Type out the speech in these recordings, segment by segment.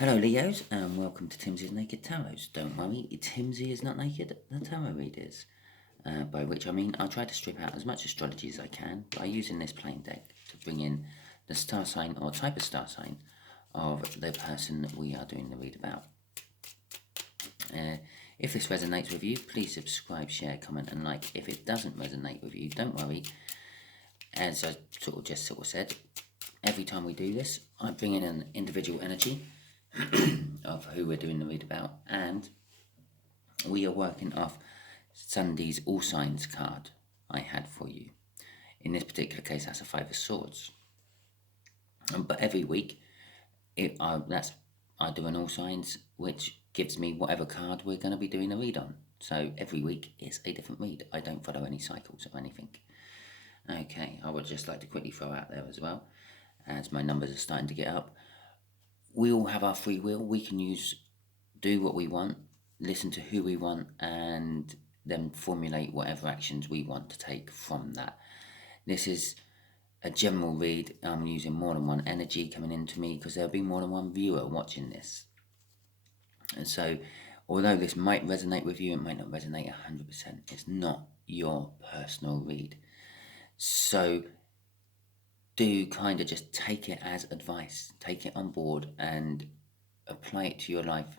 Hello Leos and welcome to Timsy's Naked Tarot. Don't worry, Timsy is not naked, the tarot read is. By which I mean I'll try to strip out as much astrology as I can by using this plain deck to bring in the star sign or type of star sign of the person that we are doing the read about. If this resonates with you, please subscribe, share, comment and like. If it doesn't resonate with you, don't worry. As I just said, every time we do this, I bring in an individual energy of who we're doing the read about, and we are working off Sunday's All Signs card I had for you. In this particular case, that's a Five of Swords. But every week, I do an All Signs, which gives me whatever card we're going to be doing a read on. So every week is a different read. I don't follow any cycles or anything. Okay, I would just like to quickly throw out there as well, as my numbers are starting to get up. We all have our free will. We can do what we want, listen to who we want, and then formulate whatever actions we want to take from that. This is a general read. I'm using more than one energy coming into me because there'll be more than one viewer watching this. And so, although this might resonate with you, it might not resonate 100%. It's not your personal read. So, do kind of just take it as advice, take it on board and apply it to your life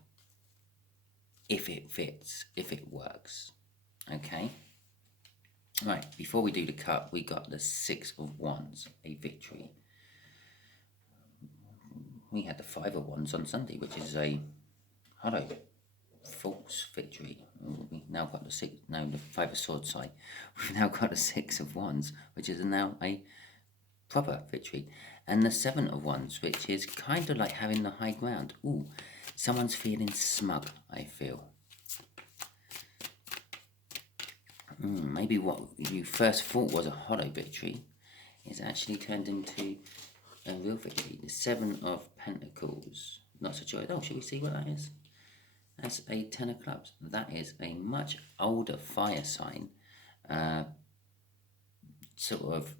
if it fits, if it works. Okay? Right, before we do the cut, we got the Six of Wands, a victory. We had the Five of Wands on Sunday, which is a false victory. We've now got the Five of Swords side. We've now got the Six of Wands, which is now a proper victory, and the Seven of Wands, which is kind of like having the high ground. Ooh, someone's feeling smug, I feel. Maybe what you first thought was a hollow victory is actually turned into a real victory. The Seven of Pentacles, not so joy. Oh, shall we see what that is? That's a Ten of Clubs. That is a much older fire sign, sort of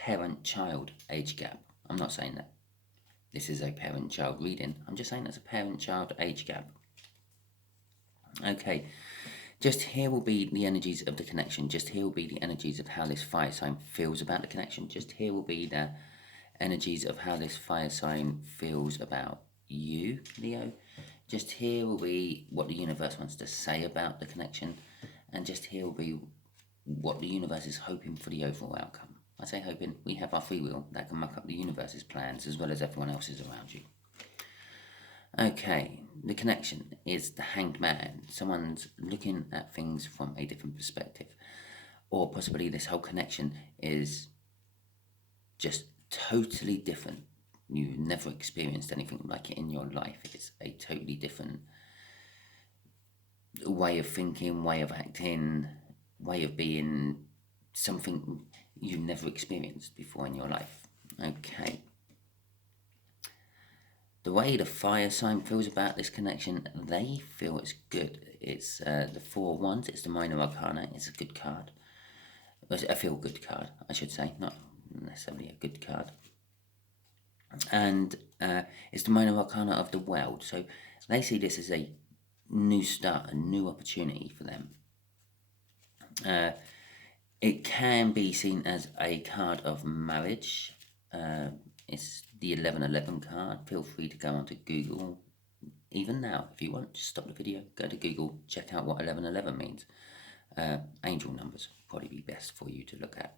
parent-child age gap. I'm not saying that this is a parent-child reading. I'm just saying it's a parent-child age gap. Okay, just here will be the energies of the connection. Just here will be the energies of how this fire sign feels about the connection. Just here will be the energies of how this fire sign feels about you, Leo. Just here will be what the universe wants to say about the connection. And just here will be what the universe is hoping for the overall outcome. I say hoping. We have our free will that can muck up the universe's plans as well as everyone else's around you. Okay, the connection is the Hanged Man. Someone's looking at things from a different perspective. Or possibly this whole connection is just totally different. You've never experienced anything like it in your life. It's a totally different way of thinking, way of acting, way of being, something you've never experienced before in your life. Okay. The way the fire sign feels about this connection, they feel it's good. It's the Four of Wands. It's the Minor Arcana. It's a good card. A feel-good card, I should say. Not necessarily a good card. And it's the Minor Arcana of the world. So they see this as a new start, a new opportunity for them. It can be seen as a card of marriage. It's the 1111 card. Feel free to go onto Google, even now, if you want. Just stop the video, go to Google, check out what 1111 means. Angel numbers probably be best for you to look at.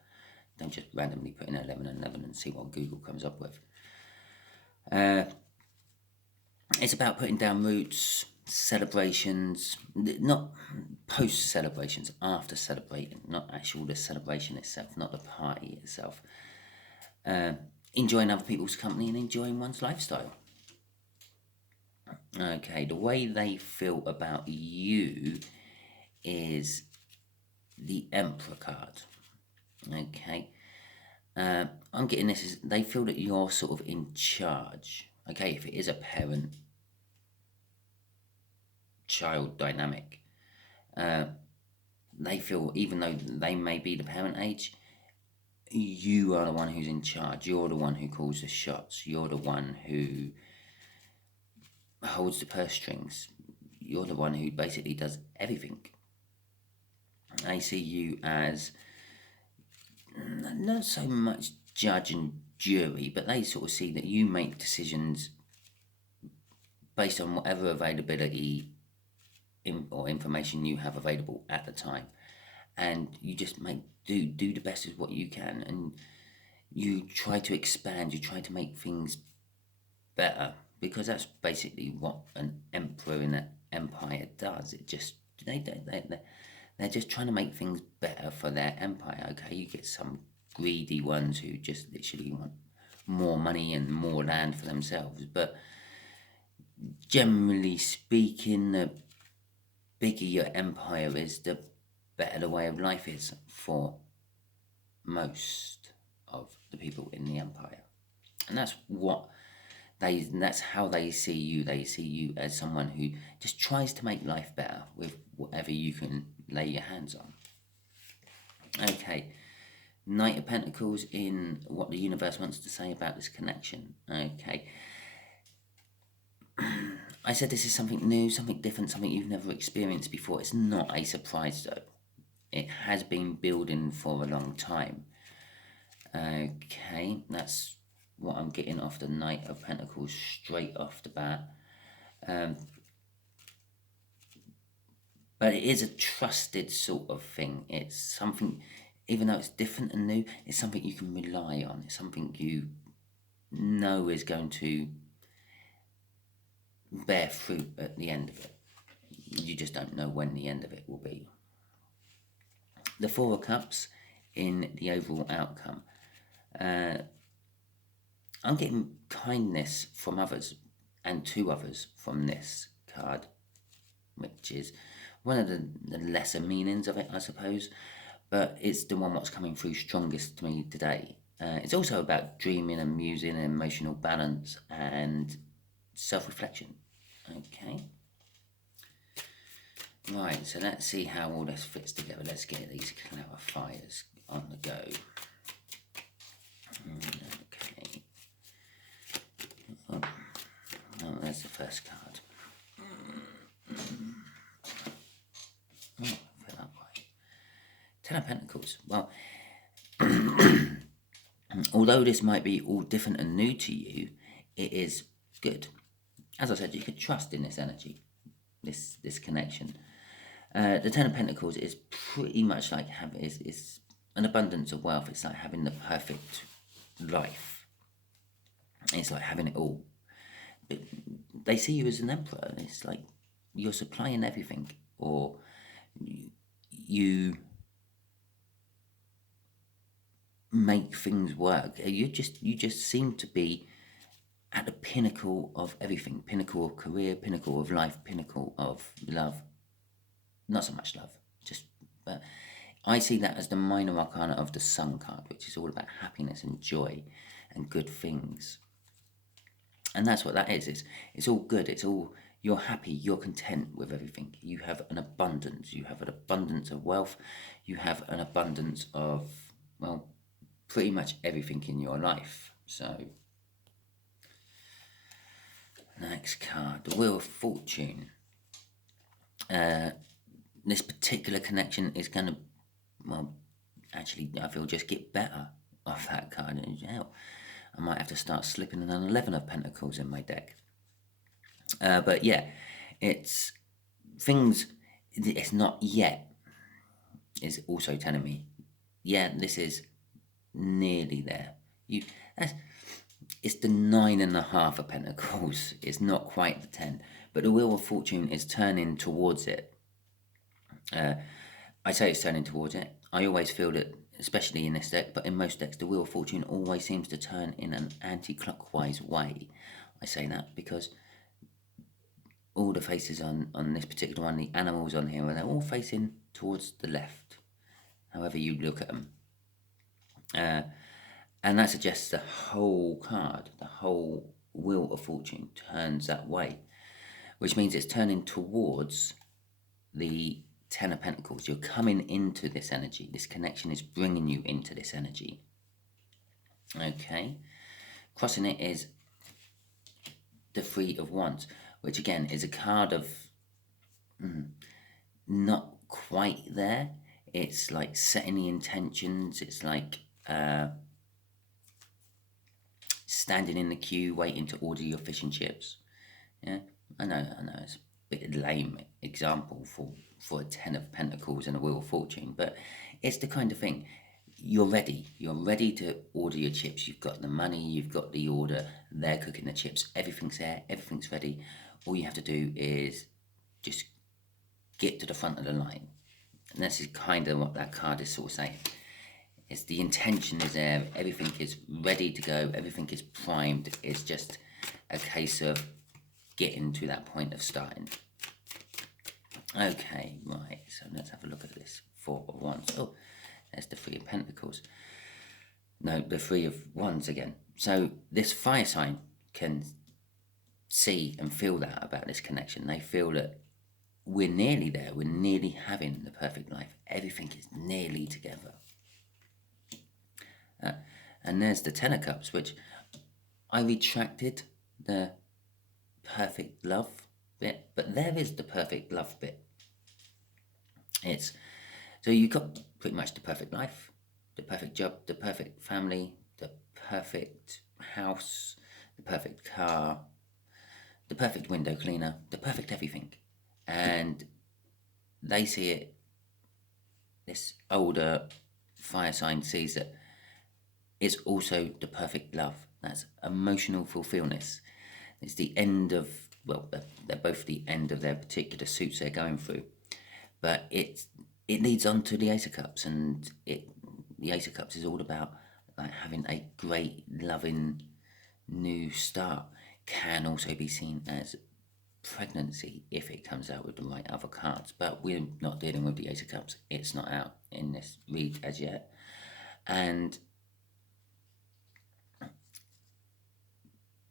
Don't just randomly put in 1111 and see what Google comes up with. It's about putting down roots, celebrations, not post-celebrations, after celebrating, not actual the celebration itself, not the party itself. Enjoying other people's company and enjoying one's lifestyle. Okay, the way they feel about you is the Emperor card. Okay, I'm getting this is they feel that you're sort of in charge. Okay, if it is a parent-child dynamic, they feel even though they may be the parent age, you are the one who's in charge. You're the one who calls the shots. You're the one who holds the purse strings. You're the one who basically does everything. They see you as not so much judge and jury, but they sort of see that you make decisions based on whatever availability or information you have available at the time, and you just do the best with what you can, and you try to expand, you try to make things better, because that's basically what an emperor in an empire does. It just they're just trying to make things better for their empire. Okay, you get some greedy ones who just literally want more money and more land for themselves, but generally speaking, the bigger your empire is, the better the way of life is for most of the people in the empire. And that's how they see you. They see you as someone who just tries to make life better with whatever you can lay your hands on. Okay, Knight of Pentacles in what the universe wants to say about this connection. Okay, I said this is something new, something different, something you've never experienced before. It's not a surprise though. It has been building for a long time. Okay, that's what I'm getting off the Knight of Pentacles straight off the bat. But it is a trusted sort of thing. It's something, even though it's different and new, it's something you can rely on. It's something you know is going to bear fruit at the end of it. You just don't know when the end of it will be. The Four of Cups in the overall outcome. I'm getting kindness from others and to others from this card, which is one of the lesser meanings of it, I suppose, but it's the one what's coming through strongest to me today. It's also about dreaming and musing and emotional balance and self-reflection. Okay. Right, so let's see how all this fits together. Let's get these clarifiers on the go. Okay. Oh, there's the first card. Oh, I feel that way. Ten of Pentacles. Well, although this might be all different and new to you, it is good. As I said, you can trust in this energy, this connection. The Ten of Pentacles is pretty much like is an abundance of wealth. It's like having the perfect life. It's like having it all. But they see you as an emperor, and it's like you're supplying everything, or you make things work. You just seem to be at the pinnacle of everything. Pinnacle of career, pinnacle of life, pinnacle of love. Not so much love, but I see that as the minor arcana of the Sun card, which is all about happiness and joy and good things. And that's what that is. It's all good. It's all, you're happy, you're content with everything. You have an abundance. You have an abundance of wealth. You have an abundance of, well, pretty much everything in your life. So, next card, the Wheel of Fortune. This particular connection is going to, well, actually, I feel just get better off that card. And hell, I might have to start slipping an 11 of Pentacles in my deck. But yeah, it's things, it's not yet, is also telling me, yeah, this is nearly there. It's the 9.5 of Pentacles. It's not quite the 10, but the Wheel of Fortune is turning towards it. I say it's turning towards it. I always feel that, especially in this deck, but in most decks, the Wheel of Fortune always seems to turn in an anti-clockwise way. I say that because all the faces on this particular one, the animals on here, they're all facing towards the left, however you look at them. And that suggests the whole card, the whole Wheel of Fortune turns that way, which means it's turning towards the Ten of Pentacles. You're coming into this energy. This connection is bringing you into this energy. Okay. Crossing it is the Three of Wands, which again is a card of not quite there. It's like setting the intentions. It's like standing in the queue waiting to order your fish and chips. Yeah, I know, it's a bit lame example for a Ten of Pentacles and a Wheel of Fortune, but it's the kind of thing. You're ready to order your chips. You've got the money, you've got the order, they're cooking the chips, everything's there, everything's ready. All you have to do is just get to the front of the line. And this is kind of what that card is sort of saying. It's the intention is there, everything is ready to go, everything is primed. It's just a case of getting to that point of starting. Okay, right, so let's have a look at this. Four of Wands. Oh, there's the Three of Pentacles. No, the Three of Wands again. So this fire sign can see and feel that about this connection. They feel that we're nearly there. We're nearly having the perfect life. Everything is nearly together. And there's the Ten of Cups, which I retracted the perfect love bit, but there is the perfect love bit. It's so you've got pretty much the perfect life, the perfect job, the perfect family, the perfect house, the perfect car, the perfect window cleaner, the perfect everything. And they see it, this older fire sign sees that it's also the perfect love. That's emotional fulfillment. It's the end of, well, they're both the end of their particular suits they're going through. But it leads on to the Ace of Cups, and the Ace of Cups is all about like having a great, loving new start. Can also be seen as pregnancy if it comes out with the right other cards. But we're not dealing with the Ace of Cups. It's not out in this read as yet. And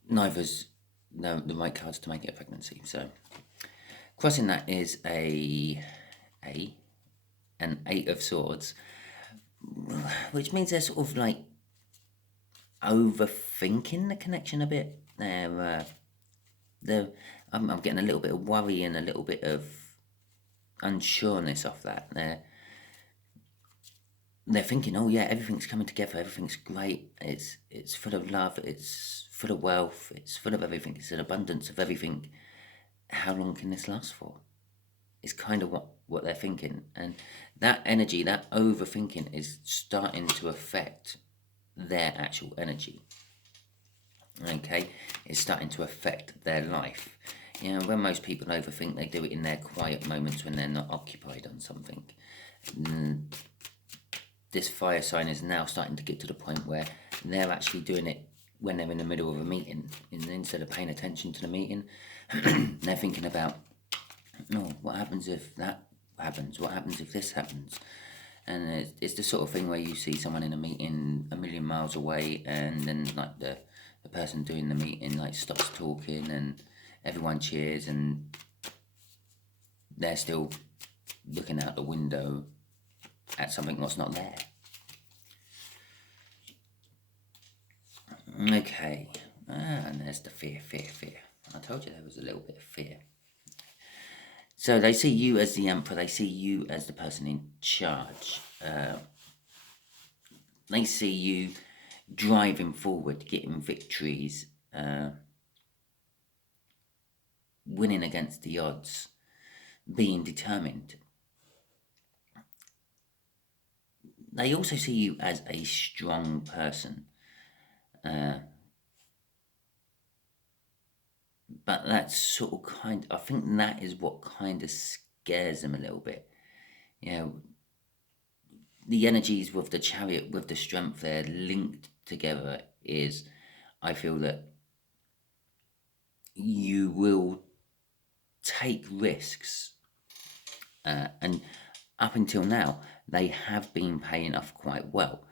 neither's the right cards to make it a pregnancy. So crossing that is an Eight of Swords, which means they're sort of like overthinking the connection a bit. I'm getting a little bit of worry and a little bit of unsureness off that. They're thinking, oh yeah, everything's coming together, everything's great, it's full of love, it's full of wealth, it's full of everything, it's an abundance of everything. How long can this last for? It's kind of what they're thinking. And that energy, that overthinking is starting to affect their actual energy. Okay? It's starting to affect their life. You know, when most people overthink, they do it in their quiet moments when they're not occupied on something. This fire sign is now starting to get to the point where they're actually doing it when they're in the middle of a meeting. And instead of paying attention to the meeting, they're thinking about, oh, what happens if that happens? What happens if this happens? And it's the sort of thing where you see someone in a meeting a million miles away, and then like the person doing the meeting like stops talking and everyone cheers, and they're still looking out the window at something that's not there. Okay, and there's the fear. I told you there was a little bit of fear. So they see you as the Emperor, they see you as the person in charge. They see you driving forward, getting victories, winning against the odds, being determined. They also see you as a strong person. But that's sort of I think that is what kind of scares them a little bit. You know, the energies with the Chariot, with the Strength there linked together is, I feel that you will take risks. And up until now, they have been paying off quite well.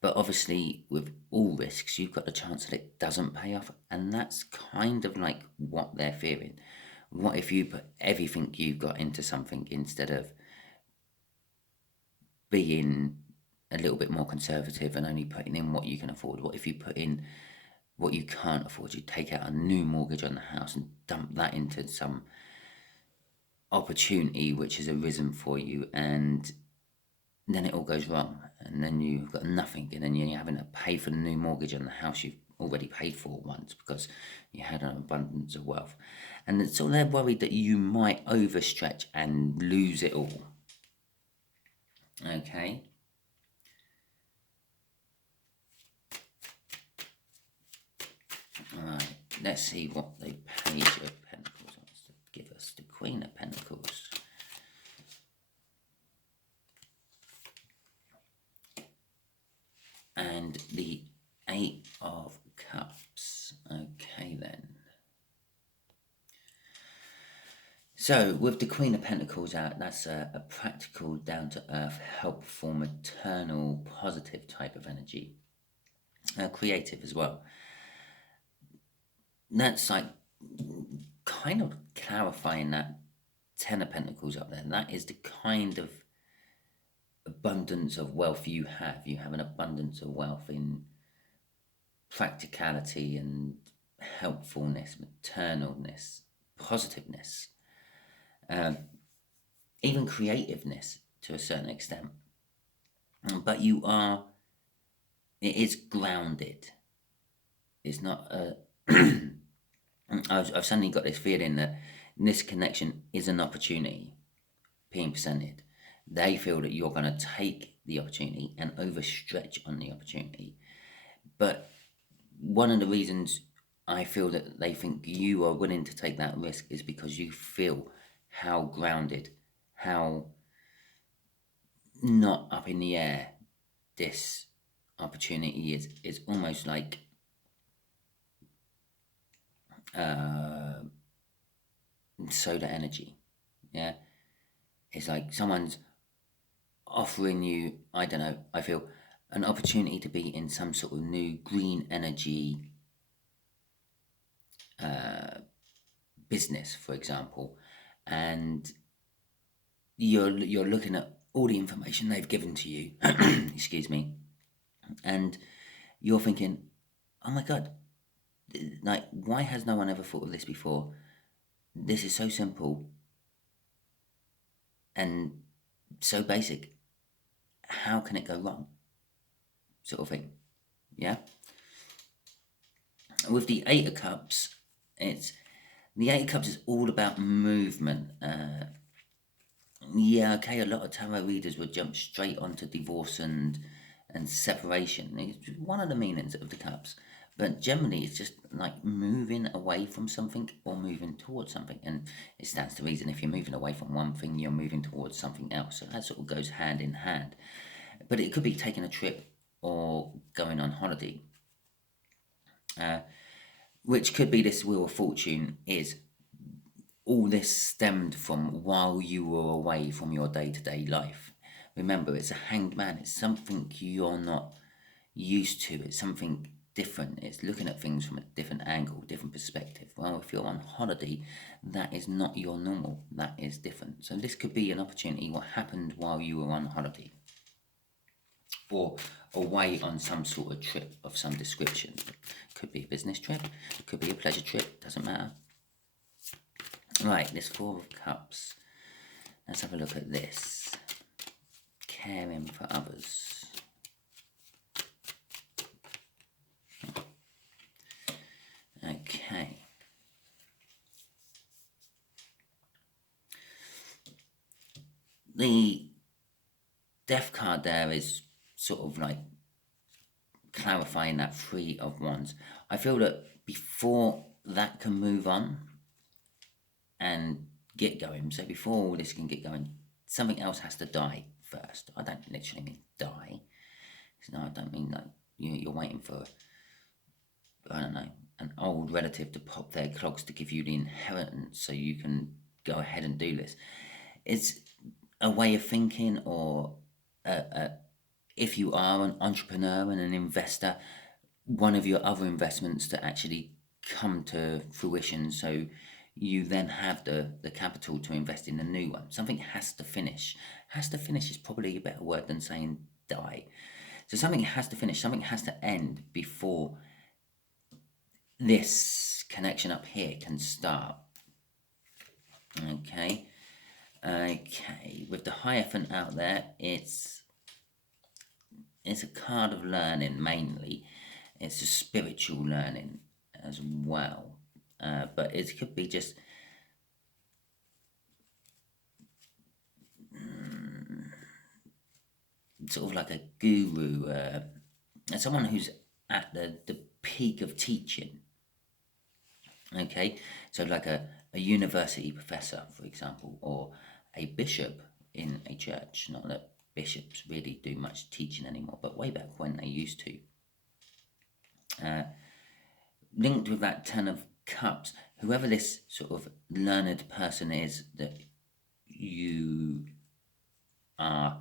But obviously, with all risks, you've got the chance that it doesn't pay off. And that's kind of like what they're fearing. What if you put everything you've got into something instead of being a little bit more conservative and only putting in what you can afford? What if you put in what you can't afford. You take out a new mortgage on the house and dump that into some opportunity which has arisen for you, and then it all goes wrong, and then you've got nothing, and then you're having to pay for the new mortgage on the house you've already paid for once because you had an abundance of wealth. And so they're worried that you might overstretch and lose it all. Okay. Alright, let's see what the Page of Pentacles wants to give us. The Queen of Pentacles. And the Eight of Cups. Okay then. So, with the Queen of Pentacles out, that's a practical, down-to-earth, helpful, maternal, positive type of energy. Creative as well. That's like kind of clarifying that Ten of Pentacles up there. That is the kind of abundance of wealth you have. You have an abundance of wealth in practicality and helpfulness, maternalness, positiveness. Even creativeness to a certain extent, but it is grounded. It's not I've suddenly got this feeling that this connection is an opportunity being presented. They feel that you're going to take the opportunity and overstretch on the opportunity, but one of the reasons I feel that they think you are willing to take that risk is because you feel how grounded, how not up in the air this opportunity is. It's almost like solar energy. Yeah, it's like someone's offering you, I don't know, I feel an opportunity to be in some sort of new green energy business, for example, and you're looking at all the information they've given to you, excuse me, and you're thinking, oh my god, like, why has no one ever thought of this before? This is so simple and so basic. How can it go wrong? Sort of thing. Yeah. With the Eight of Cups, the Eight of Cups is all about movement. Yeah, okay, a lot of tarot readers would jump straight onto divorce and separation. It's one of the meanings of the cups. But generally, it's just like moving away from something or moving towards something. And it stands to reason if you're moving away from one thing, you're moving towards something else. So that sort of goes hand in hand. But it could be taking a trip or going on holiday. Which could be this Wheel of Fortune is all this stemmed from while you were away from your day-to-day life. Remember, it's a hanged man. It's something you're not used to. It's something different. It's looking at things from a different angle, different perspective. Well, if you're on holiday, that is not your normal. That is different. So this could be an opportunity, what happened while you were on holiday, or away on some sort of trip of some description. Could be a business trip, could be a pleasure trip, doesn't matter. Right, this Four of Cups. Let's have a look at this. Caring for others. Okay. The Death card there is sort of like clarifying that Three of Wands. I feel that before that can move on and get going, so before all this can get going, something else has to die first. I don't literally mean die. No, I don't mean like you're waiting for, I don't know, an old relative to pop their clogs to give you the inheritance so you can go ahead and do this. It's a way of thinking, or if you are an entrepreneur and an investor, one of your other investments to actually come to fruition, so you then have the capital to invest in a new one. Something has to finish. Has to finish is probably a better word than saying die. So something has to finish, something has to end before this connection up here can start. Okay. With the Hierophant out there, it's a card of learning mainly. It's a spiritual learning as well, but it could be just sort of like a guru, someone who's at the peak of teaching. Okay, so like a university professor, for example, or a bishop in a church. Not that bishops really do much teaching anymore, but way back when they used to. Linked with that Ten of Cups, whoever this sort of learned person is that you are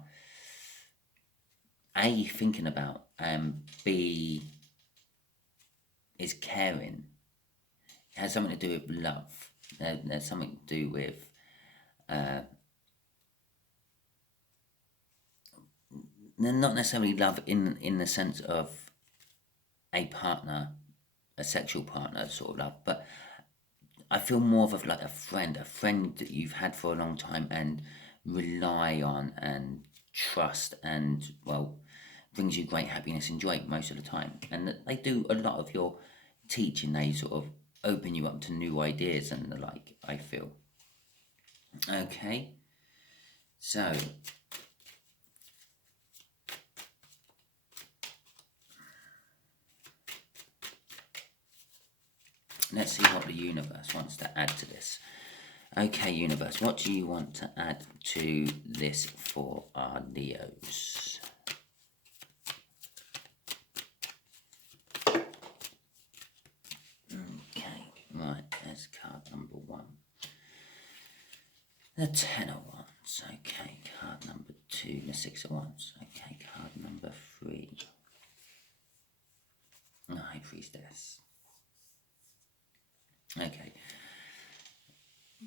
A, thinking about, and B, is caring. It has something to do with love. There's something to do with not necessarily love in the sense of a partner, a sexual partner sort of love, but I feel more of like a friend that you've had for a long time and rely on and trust, and well, brings you great happiness and joy most of the time. And they do a lot of your teaching. They sort of open you up to new ideas and the like, I feel. Okay, so let's see what the universe wants to add to this. Okay, universe, what do you want to add to this for our Leos? Okay, right, there's card number 1. The 10 of Wands. Okay, card number 2, the 6 of Wands. Okay, card number 3. The High Priestess. Okay.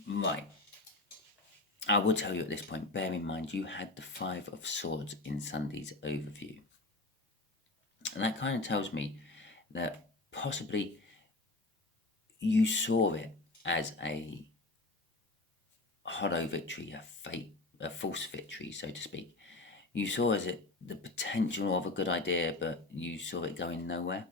Right. I will tell you at this point, bear in mind you had the 5 of Swords in Sunday's overview. And that kind of tells me that possibly you saw it as a hollow victory, a false victory, so to speak. You saw as it the potential of a good idea, but you saw it going nowhere.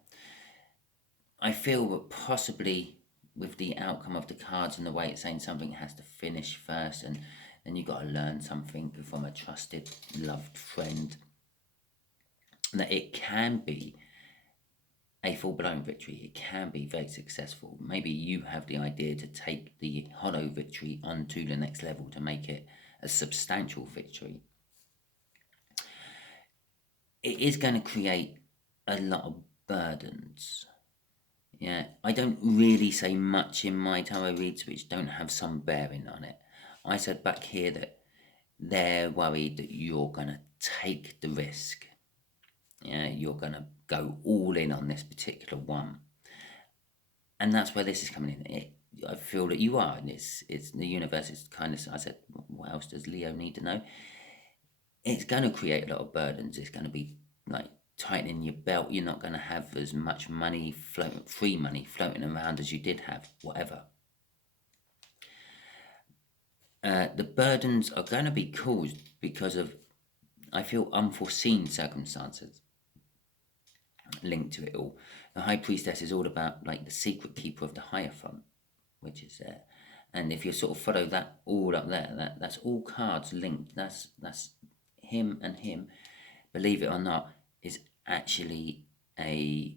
I feel that possibly with the outcome of the cards and the way it's saying something has to finish first, and then you've got to learn something from a trusted, loved friend, that it can be a full-blown victory. It can be very successful. Maybe you have the idea to take the hollow victory onto the next level to make it a substantial victory. It is going to create a lot of burdens. Yeah, I don't really say much in my tarot reads which don't have some bearing on it. I said back here that they're worried that you're going to take the risk. Yeah, you're going to go all in on this particular one. And that's where this is coming in. I feel that you are. And it's the universe is kind of, I said, what else does Leo need to know? It's going to create a lot of burdens. It's going to be like tightening your belt. You're not going to have as much money, free money floating around as you did have, whatever. The burdens are going to be caused because of, I feel, unforeseen circumstances linked to it all. The High Priestess is all about like the secret keeper of the Hierophant, which is there. And if you sort of follow that all up there, that's all cards linked. That's him and him, believe it or not, is actually a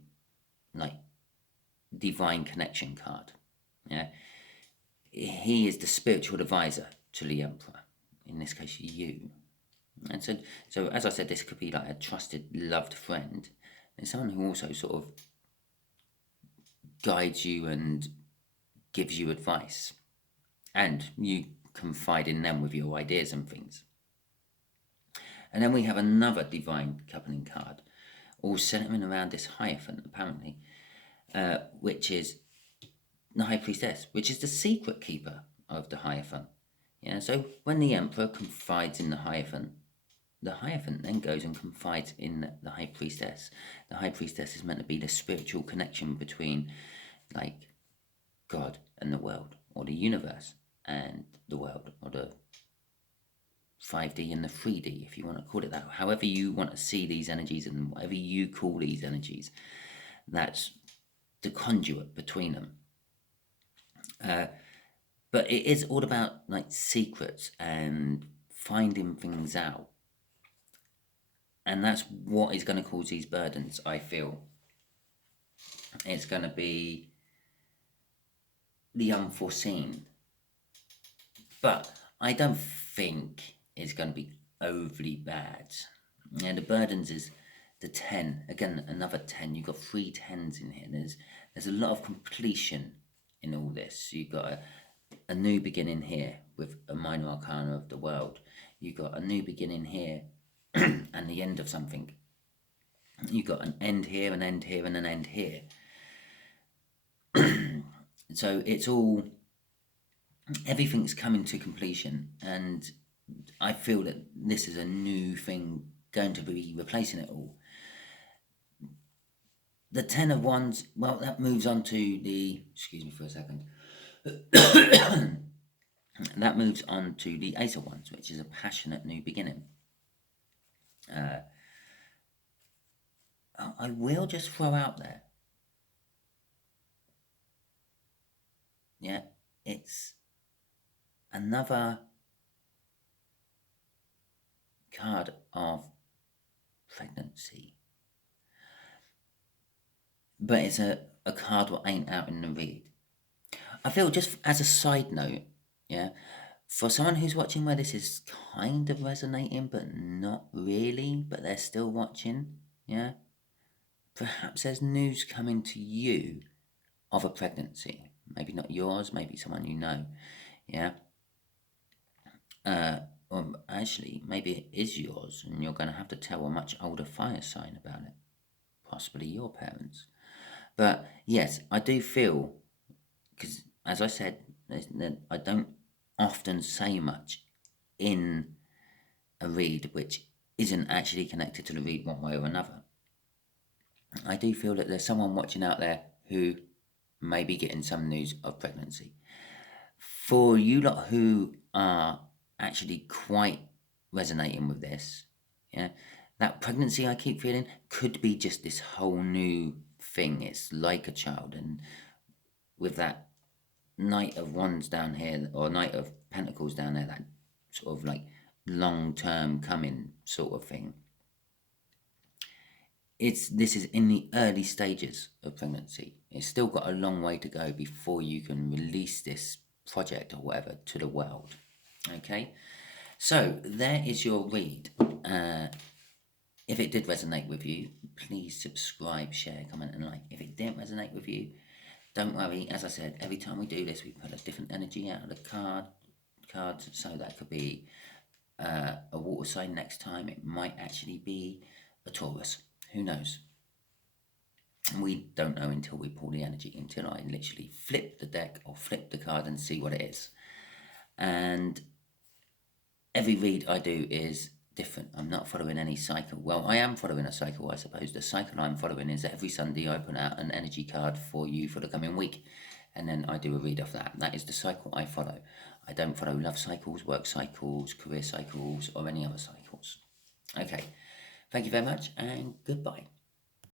like divine connection card. Yeah, he is the spiritual advisor to the Emperor. In this case, you. And so as I said, this could be like a trusted, loved friend. There's someone who also sort of guides you and gives you advice, and you confide in them with your ideas and things. And then we have another divine coupling card, all centering around this Hierophant, apparently, which is the High Priestess, which is the secret keeper of the Hierophant. Yeah, so when the Emperor confides in the Hierophant then goes and confides in the High Priestess. The High Priestess is meant to be the spiritual connection between like God and the world, or the universe and the world, or the 5D and the 3D, if you want to call it that. However you want to see these energies, and whatever you call these energies, that's the conduit between them. But it is all about like secrets and finding things out. And that's what is going to cause these burdens, I feel. It's going to be the unforeseen. But I don't think it's going to be overly bad. And the burdens is the 10. Again, another 10. You've got 3 10s in here. There's a lot of completion in all this. You've got a new beginning here with a minor arcana of the world. You've got a new beginning here and the end of something. You've got an end here, an end here, and an end here. So it's all, everything's coming to completion, and I feel that this is a new thing going to be replacing it all. The 10 of Wands, well, that moves on to the, excuse me for a second, that moves on to the Ace of Wands, which is a passionate new beginning. I will just throw out there, yeah, it's another card of pregnancy, but it's a card what ain't out in the read. I feel, just as a side note, yeah, for someone who's watching where this is kind of resonating but not really, but they're still watching, yeah, perhaps there's news coming to you of a pregnancy. Maybe not yours, maybe someone you know, yeah. Or actually, maybe it is yours, and you're going to have to tell a much older fire sign about it, possibly your parents. But yes, I do feel, because as I said, I don't often say much in a read which isn't actually connected to the read one way or another. I do feel that there's someone watching out there who may be getting some news of pregnancy. For you lot who are actually quite resonating with this, yeah, that pregnancy I keep feeling could be just this whole new thing. It's like a child, and with that Knight of Wands down here, or Knight of Pentacles down there, that sort of like long-term coming sort of thing. This is in the early stages of pregnancy. It's still got a long way to go before you can release this project or whatever to the world. Okay, so there is your read. If it did resonate with you, please subscribe, share, comment, and like. If it didn't resonate with you, don't worry. As I said, every time we do this, we put a different energy out of the cards. So that could be a water sign next time. It might actually be a Taurus. Who knows? We don't know until we pull the energy, until I literally flip the deck or flip the card and see what it is. And every read I do is different. I'm not following any cycle. Well, I am following a cycle, I suppose. The cycle I'm following is every Sunday I put out an energy card for you for the coming week, and then I do a read of that. That is the cycle I follow. I don't follow love cycles, work cycles, career cycles, or any other cycles. Okay, thank you very much, and goodbye.